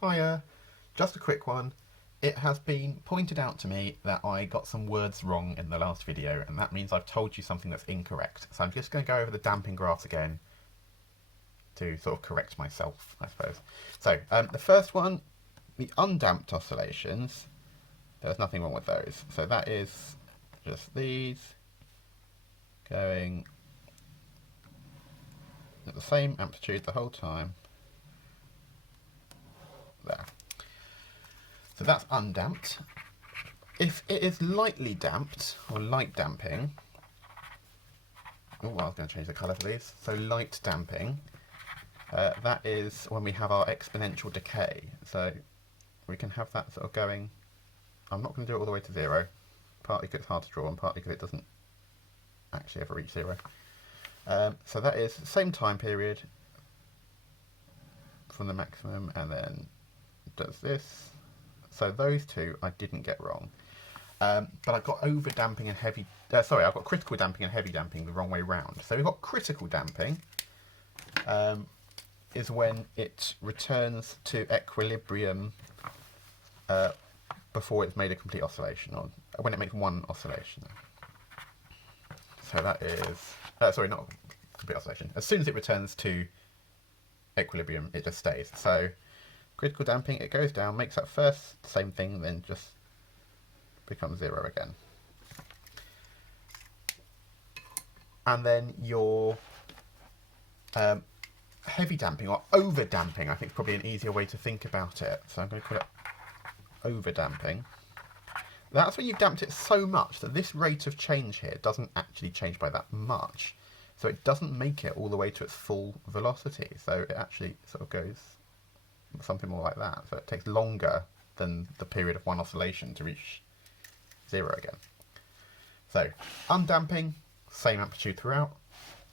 Hiya, just a quick one. It has been pointed out to me that I got some words wrong in the last video, and that means I've told you something that's incorrect. So I'm just going to go over the damping graphs again to sort of correct myself, I suppose. So the first one, the undamped oscillations, there's nothing wrong with those. So that is just these going at the same amplitude the whole time. There. So that's undamped. If it is lightly damped, or light damping, oh, I was going to change the colour for these. So light damping, that is when we have our exponential decay. So we can have that sort of going, I'm not going to do it all the way to zero, partly because it's hard to draw and partly because it doesn't actually ever reach zero. So that is the same time period from the maximum, and then does this. So those two I didn't get wrong. But I've got over damping and heavy, I've got critical damping and heavy damping the wrong way round. So we've got critical damping is when it returns to equilibrium before it's made a complete oscillation, or when it makes one oscillation. So that is, sorry, not complete oscillation. As soon as it returns to equilibrium, it just stays. So critical damping, it goes down, makes that first same thing, then just becomes zero again. And then your heavy damping, or over damping, I think is probably an easier way to think about it. So I'm going to call it over damping. That's when you've damped it so much that this rate of change here doesn't actually change by that much. So it doesn't make it all the way to its full velocity. So it actually sort of goes something more like that. So it takes longer than the period of one oscillation to reach zero again. So undamping, same amplitude throughout.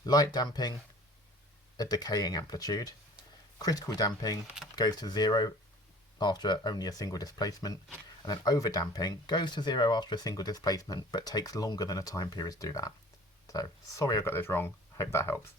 Light damping, a decaying amplitude. Critical damping goes to zero after only a single displacement. And then over damping goes to zero after a single displacement, but takes longer than a time period to do that. So sorry I got those wrong. Hope that helps.